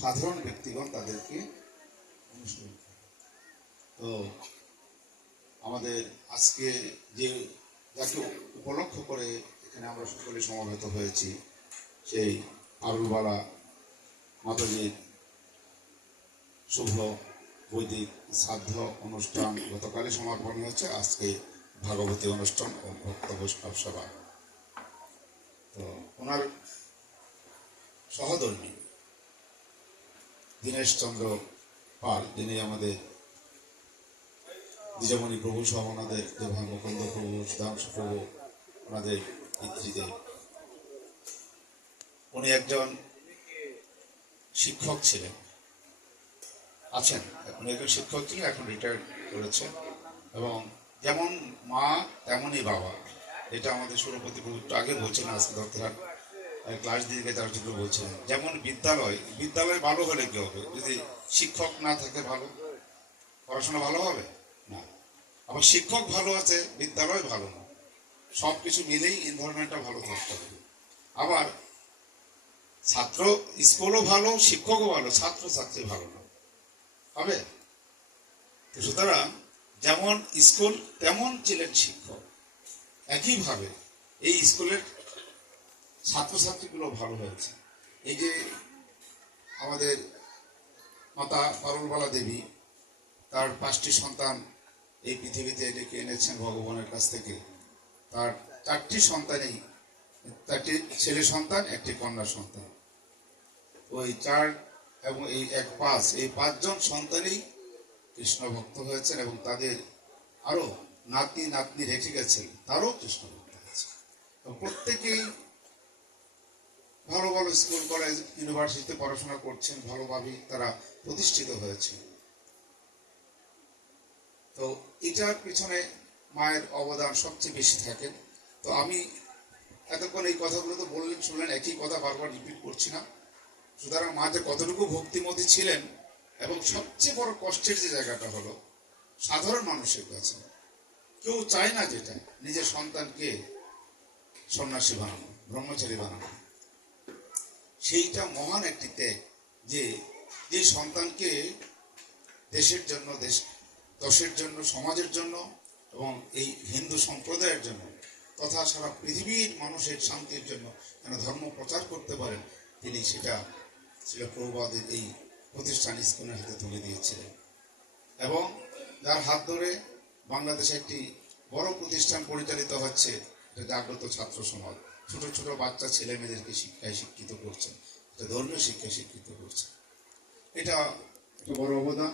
সাধারণ ব্যক্তিগণ তাদেরকে অনুসরণ করে। তো আমাদের আজকে যে যাকে উপলক্ষ করে এখানে আমরা সকলে সমবেত হয়েছি, সেই পারুলবালা মাতাজির শুভ বৈদিক শ্রাদ্ধ অনুষ্ঠান গতকালই সমাপন হয়েছে। আজকে ভাগবতী অনুষ্ঠান ও ভক্ত বৈষ্ণব সভা। তো ওনার সহধর্মী দীনেশ চন্দ্র পাল, যিনি আমাদের দ্বিজমণি প্রভু সহ ওনাদের দেবাঙ্গকন্দ প্রভু, সুধাংশু প্রভু, ওনাদের পিতৃদেব, উনি একজন শিক্ষক ছিলেন, আছেন, উনি একজন শিক্ষক ছিলেন, এখন রিটায়ার্ড করেছেন। এবং যেমন মা তেমনই বাবা, এটা আমাদের সুরপতি প্রভু একটু আগে বলছিলেন, আজকে দত্তহাট ক্লাস দিয়ে তার জন্য বলছিলেন। যেমন বিদ্যালয় ভালো হলে কি হবে, যদি শিক্ষক না থাকে ভালো, পড়াশোনা ভালো হবে না। আবার শিক্ষক ভালো আছে, বিদ্যালয় ভালো না, সব কিছু মিলেই এনভায়রনমেন্টটা ভালো থাকতে হবে। আবার ছাত্র স্কুলও ভালো, শিক্ষকও ভালো, ছাত্র ছাত্রী ভালো না হবে। সুতরাং যেমন স্কুল তেমন ছিলেন শিক্ষক, একইভাবে এই স্কুলের ছাত্রছাত্রীগুলো ভালো হয়েছে। এই যে আমাদের মাতা পারুলবালা দেবী, তার 5টি সন্তান এই পৃথিবীতে ডেকে এনেছেন ভগবানের কাছ থেকে। তার 4টি সন্তানেই, 4টি ছেলে সন্তান, 1টি কন্যা সন্তান। ওই 4 এবং এই 1 5, এই 5 জন সন্তানই কৃষ্ণ ভক্ত হয়েছেন এবং তাদের আরো নাতি নাতনি রেখে গেছেন, তারও কৃষ্ণ ভক্ত হয়েছে। প্রত্যেকেই ভালো ভালো স্কুল কলেজ ইউনিভার্সিটিতে পড়াশোনা করছেন, ভালোভাবে তারা প্রতিষ্ঠিত হয়েছে। তো এটার পিছনে মায়ের অবদান সবচেয়ে বেশি থাকে। তো আমি এতক্ষণ এই কথাগুলো তো বললেন, শুনলেন, একই কথা বারবার রিপিট করছি না। সুতরাং মা যে কতটুকু ভক্তিমতী ছিলেন, এবং সবচেয়ে বড় কষ্টের যে জায়গাটা হলো সাধারণ মানুষের কাছে কেউ চায় না যেটা, নিজের সন্তানকে সন্ন্যাসী বানানো, ব্রহ্মচারী বানানো। সেইটা মহান একটি ত্যাগ, যে সন্তানকে দেশের জন্য, দশের জন্য, সমাজের জন্য এবং এই হিন্দু সম্প্রদায়ের জন্য তথা সারা পৃথিবীর মানুষের শান্তির জন্য যেন ধর্ম প্রচার করতে পারেন, তিনি সেটা ছিল প্রভুপাদের এই প্রতিষ্ঠান ইসকনের হাতে তুলে দিয়েছিলেন। এবং যার হাত ধরে বাংলাদেশে একটি বড় প্রতিষ্ঠান পরিচালিত হচ্ছে, জাগ্রত ছাত্র সমাজ, ছোট ছোট বাচ্চা ছেলে মেয়েদেরকে শিক্ষায় শিক্ষিত করছেন, ধর্মীয় শিক্ষায় শিক্ষিত করছেন। এটা একটা বড় অবদান।